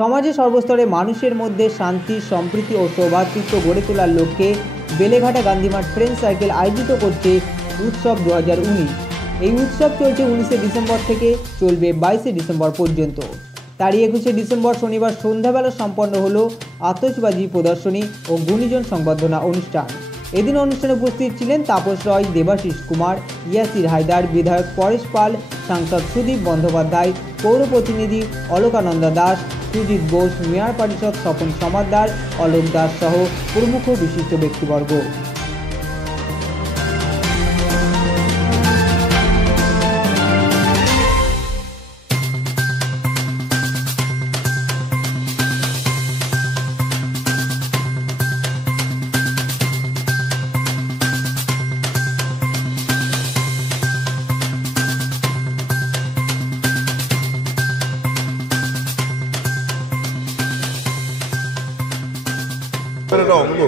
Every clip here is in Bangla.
সমাজে সর্বস্তরে মানুষের মধ্যে শান্তি, সম্প্রীতি ও সৌভ্রাতৃত্ব গড়ে তোলার লক্ষ্যে বেলেঘাটা গান্ধীমাঠ ফ্রেন্ডস সার্কেল আয়োজিত করছে উৎসব 2019। এই উৎসব চলছে 19শে ডিসেম্বর থেকে চলবে 22শে ডিসেম্বর পর্যন্ত। তারই 21শে ডিসেম্বর শনিবার সন্ধ্যাবেলা সম্পন্ন হলো আতশবাজি প্রদর্শনী ও গুণীজন সংবর্ধনা অনুষ্ঠান। এদিন অনুষ্ঠানে উপস্থিত ছিলেন তাপস রয়, দেবাশিস কুমার, ইয়াসির হায়দার, বিধায়ক পরেশ পাল, সাংসদ সুদীপ বন্দ্যোপাধ্যায়, পৌর প্রতিনিধি অলোকানন্দা দাস, সুজিত বোস, মেয়র পরিষদ স্বপন সমাদ্দার, অলোক দাস সহ প্রমুখ বিশিষ্ট ব্যক্তিবর্গ। একটা অঙ্গ,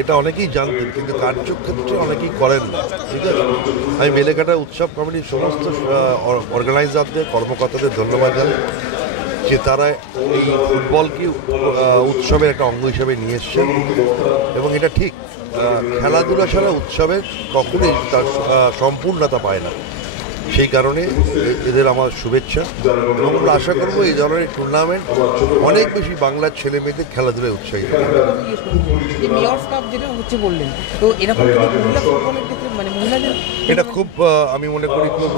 এটা অনেকেই জানতেন কিন্তু কার্যক্ষেত্রে অনেকেই করেন না। ঠিক আছে, আমি বেলেঘাটা উৎসব কমিটির সমস্ত অর্গানাইজারদের, কর্মকর্তাদের ধন্যবাদ জানাই যে তারা এই ফুটবলকে উৎসবের একটা অঙ্গ হিসাবে নিয়ে এসছেন। এবং এটা ঠিক, খেলাধুলা ছাড়া উৎসবের কখনোই তার সম্পূর্ণতা পায় না। সেই কারণে এদের আমার শুভেচ্ছা এবং আমরা আশা করবো এই ধরনের টুর্নামেন্ট অনেক বেশি বাংলার ছেলে মেয়েদের খেলাধুলায় উৎসাহিত করবে। এটা খুব, আমি মনে করি খুব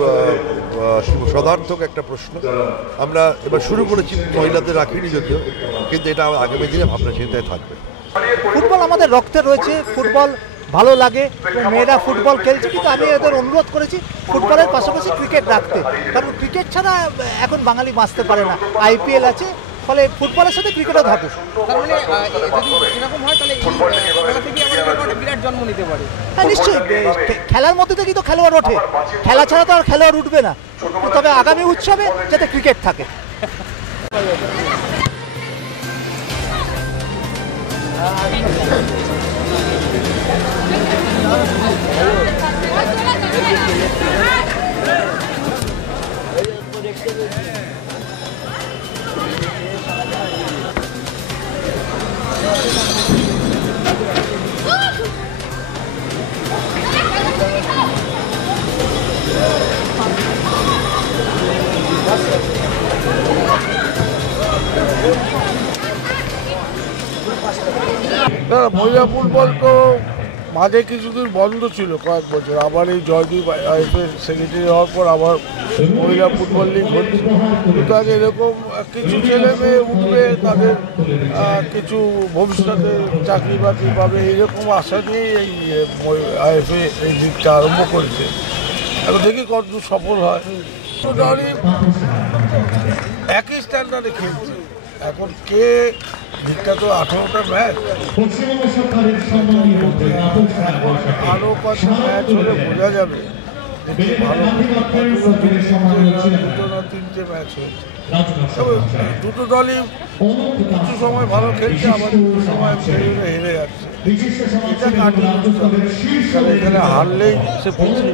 সদার্থক একটা প্রশ্ন। আমরা এবার শুরু করেছি, মহিলাদের রাখিনি যদিও, কিন্তু এটা আগামী দিনে ভাবনা চিন্তায় থাকবে। ফুটবল আমাদের রক্তে রয়েছে, ফুটবল ভালো লাগে, মেয়েরা ফুটবল খেলছে, কিন্তু আমি এদের অনুরোধ করেছি ফুটবলের পাশাপাশি ক্রিকেট রাখতে, কারণ ক্রিকেট ছাড়া এখন বাঙালি বাঁচতে পারে না। IPL আছে, ফলে ফুটবলের সাথে ক্রিকেটও থাকুক। তার মানে যদি এরকম হয় তাহলে খেলা থেকে আমাদের বিরাট জন্ম নিতে পারে। হ্যাঁ, নিশ্চয়ই, খেলার মধ্যে থেকেই তো খেলোয়াড় ওঠে, খেলা ছাড়া তো আর খেলোয়াড় উঠবে না। তবে আগামী উৎসবে যাতে ক্রিকেট থাকে। মহিলা ফুটবল তো মাঝে কিছুদিন বন্ধ ছিল কয়েক বছর, আবার এই জয়দীপ আইএফএ সেক্রেটারি হওয়ার পর আবার মহিলা ফুটবল লিগ হচ্ছে। কিন্তু আজ এরকম কিছু ছেলে মেয়ে উঠবে, তাদের কিছু ভবিষ্যতে চাকরি বাকরি পাবে, এইরকম আশা নিয়েই এই আইএফএ এই লিগটা আরম্ভ করেছে। এখন দেখি কতদূর সফল হয়। একই স্ট্যান্ডার্ডে খেলছে। এখন কে লিগটা তো 18টা ম্যাচ, আরও কয়েকটা ম্যাচ হলে বোঝা যাবে ভালো। 2-3টে ম্যাচ হয়েছে, তবে দুটো দলই কিছু সময় ভালো খেলছে, আবার কিছু সময় হেরে যাচ্ছে। এটা কাটিয়ে, এখানে হারলেই সে পিছিয়ে।